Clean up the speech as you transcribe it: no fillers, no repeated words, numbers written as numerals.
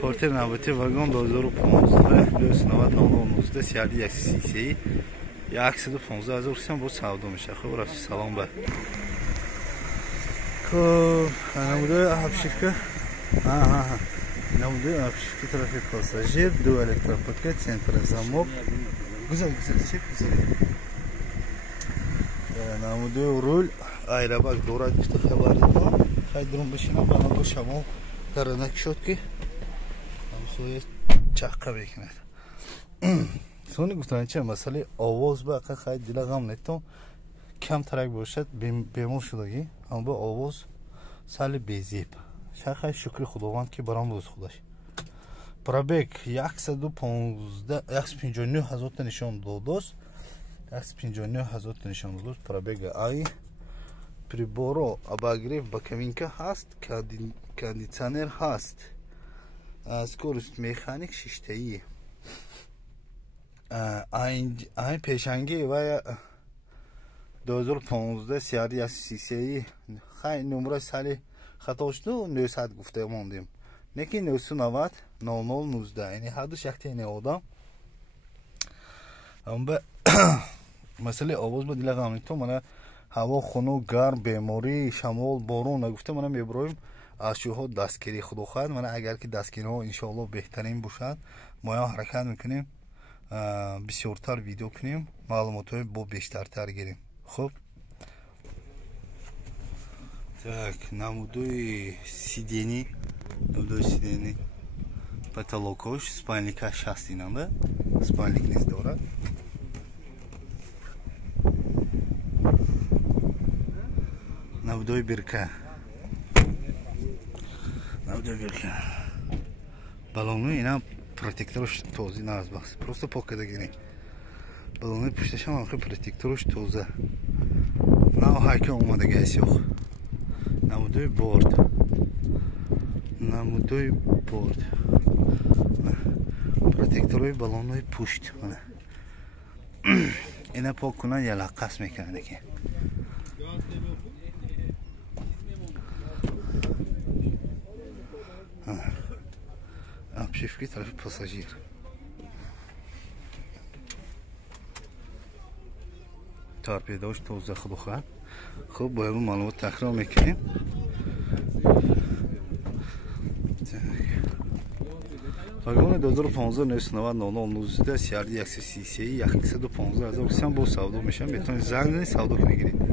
پورتر نوبتی واگن 2015 290 سیاری 133 115,000 سیم بود سودا میشه. خب رفت سلام به خب نموده هفشیفکه نموده هفشیفکه طرفی پاساژیر دو الکتروپاکت سنتر زموب güzel çek güzel نموده رول ayra bak doğru işte haberdi kaydırım başına bana bu şamo karanak şot ki soya çakka bekler sonra گفتن چه مسئله آواز با خیلی دلغم نتون کم ترک باشد بیمار شدگی اما با آواز سال بیزیب خیلی شکر خداوند که برام روز خودش پرابک 159,000 تا نشان دادوست 159,000 تا نشان دادوست پرابک ای پریبورو اباگریف با کمینکا هست کاندیشنر هست скорость مکانیک شیشتایی این پیشنگی و 2015 سیاری سیسی خیلی نمره سالی خطا شد و 900 گفته موندیم نکی 990 0019 یعنی هر دو شکتی اینه آدم اما به مسئله آواز با دیل غمانی تو منه هوا خونو گرم بیماری شمال بارون نگفته منه میبرویم اشیاء دستگیری خدا خواهد منه اگر که دستگیری ها انشاءالله بهترین باشد ما حرکت میکنیم بسیارتر ویدیو کنیم معلومات های با بیشترتر گیریم خب так نمودوی سیدینی потолокош спальникаш هست ایننده спальник نیست داره نمودوی برکه балонуи اینا протекторش توزی ناز بخش просто покадагини балонуи пушташ ҳам хе протекторش тоза на ҳайка омадаги аст ёх намудои борд протекторои балонуи пушт ина пок кунан ялаққас мекунад ки обшивки тарафи пассажир торпедош тоза худохӯрад хуб бо ин маълумот такрар мекунем вагони 2015 990 сиярди 133 115,000 бо савдо мешавад метавонед занг занед савдо кунед гиред